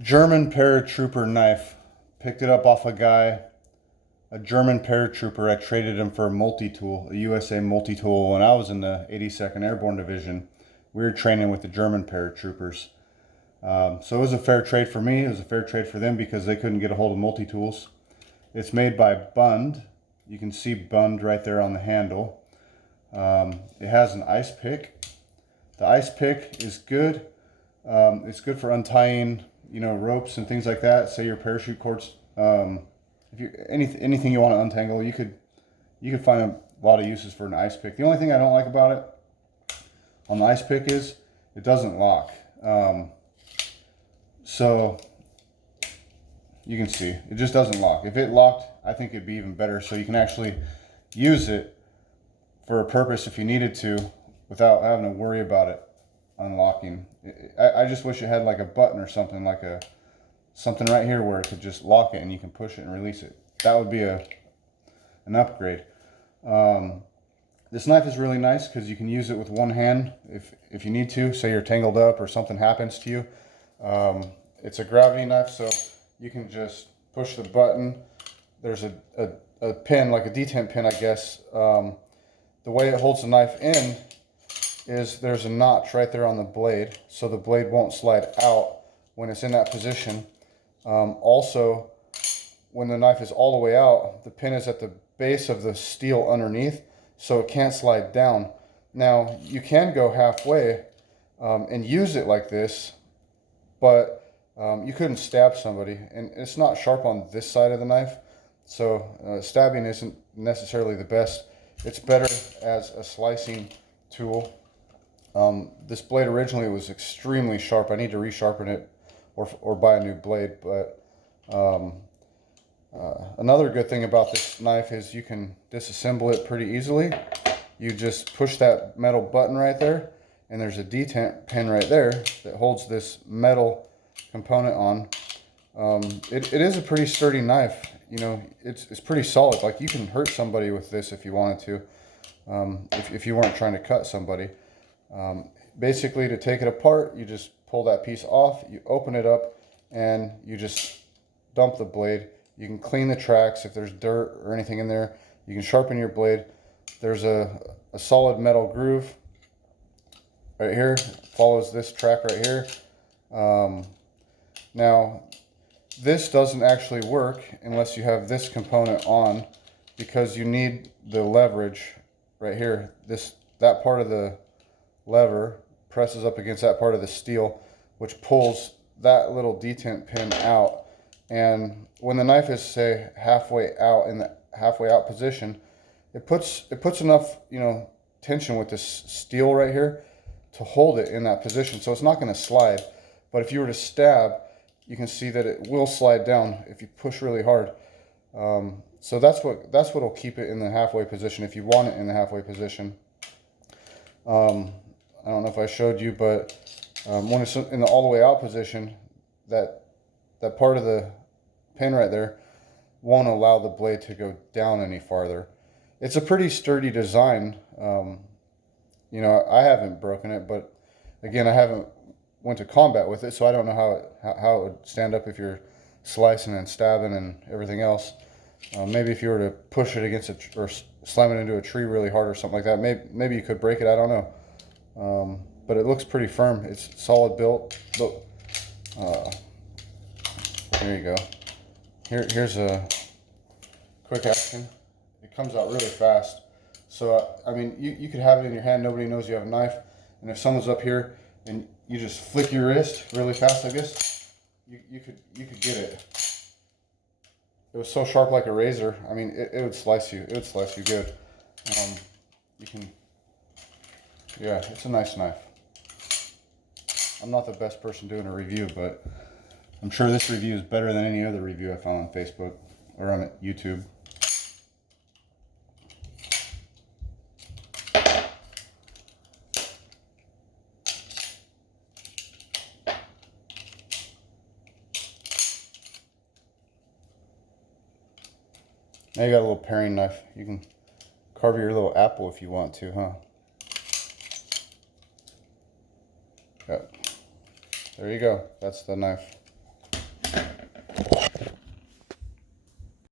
German Paratrooper knife. Picked it up off a guy, a German Paratrooper. I traded him for a multi-tool, a USA multi-tool. When I was in the 82nd Airborne Division, we were training with the German Paratroopers. So it was a fair trade for me. It was a fair trade for them because they couldn't get a hold of multi-tools. It's made by BUND. You can see BUND right there on the handle. It has an ice pick. The ice pick is good. It's good for untying, ropes and things like that. Say your parachute cords. If you anything you want to untangle, you could find a lot of uses for an ice pick. The only thing I don't like about it on the ice pick is it doesn't lock. So you can see it just doesn't lock. If it locked, I think it'd be even better. So you can actually use it for a purpose if you needed to without having to worry about it unlocking. I just wish it had like a button or something, like something right here where it could just lock it and you can push it and release it. That would be an upgrade. This knife is really nice because you can use it with one hand if you need to. Say you're tangled up or something happens to you. It's a gravity knife, so you can just push the button. There's a pin, like a detent pin, I guess. The way it holds the knife in is there's a notch right there on the blade, so the blade won't slide out when it's in that position. Also, when the knife is all the way out, the pin is at the base of the steel underneath, so it can't slide down. Now, you can go halfway and use it like this, but you couldn't stab somebody, and it's not sharp on this side of the knife, so stabbing isn't necessarily the best. It's better as a slicing tool. This blade originally was extremely sharp. I need to resharpen it or buy a new blade. But another good thing about this knife is you can disassemble it pretty easily. You just push that metal button right there, and there's a detent pin right there that holds this metal component on. It is a pretty sturdy knife. It's pretty solid. Like, you can hurt somebody with this if you wanted to, if you weren't trying to cut somebody. Basically, to take it apart, you just pull that piece off, you open it up, and you just dump the blade. You can clean the tracks if there's dirt or anything in there. You can sharpen your blade. There's a solid metal groove right here. Follows this track right here. Now, this doesn't actually work unless you have this component on, because you need the leverage right here. That part of the lever presses up against that part of the steel, which pulls that little detent pin out. And when the knife is, say, halfway out, in the halfway out position, it puts enough tension with this steel right here to hold it in that position, so it's not going to slide. But if you were to stab, you can see that it will slide down if you push really hard. So that's what'll keep it in the halfway position if you want it in the halfway position. I don't know if I showed you, but when it's in the all the way out position, that part of the pin right there won't allow the blade to go down any farther. It's a pretty sturdy design. I haven't broken it, but again, I haven't went to combat with it, so I don't know how it would stand up if you're slicing and stabbing and everything else. Maybe if you were to push it against or slam it into a tree really hard or something like that, maybe you could break it. I don't know. But it looks pretty firm. It's solid built. Look, there you go. Here's a quick action. It comes out really fast. So I mean, you could have it in your hand. Nobody knows you have a knife. And if someone's up here and you just flick your wrist really fast like this, you could get it. It was so sharp like a razor. I mean, it would slice you. It would slice you good. Yeah, it's a nice knife. I'm not the best person doing a review, but I'm sure this review is better than any other review I found on Facebook or on YouTube. Now you got a little paring knife. You can carve your little apple if you want to, huh? Yep. There you go. That's the knife.